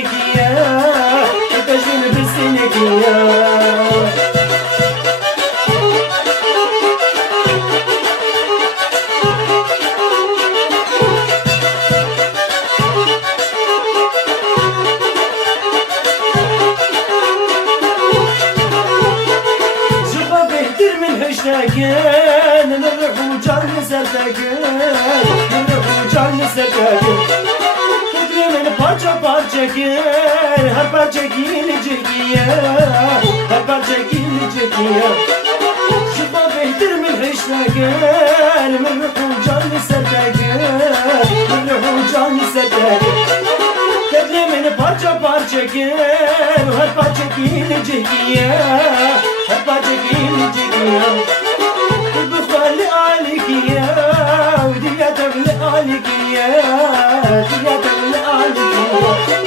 بسنك يا تجين بسنك يا مشتاقين نروح وجعل سرداقين نروح وجعل سرداقين تدري من parça parça gel her parça gelecek ya her parça gelecek ya şufa behtir min heştagel min ruhu canlı serdagel min ruhu canlı serdagel tedri min parça parça gel her parça gelecek ya her parça gelecek ya بخلي عليك يا ودي تبلي عليك يا ودي تبلي عليك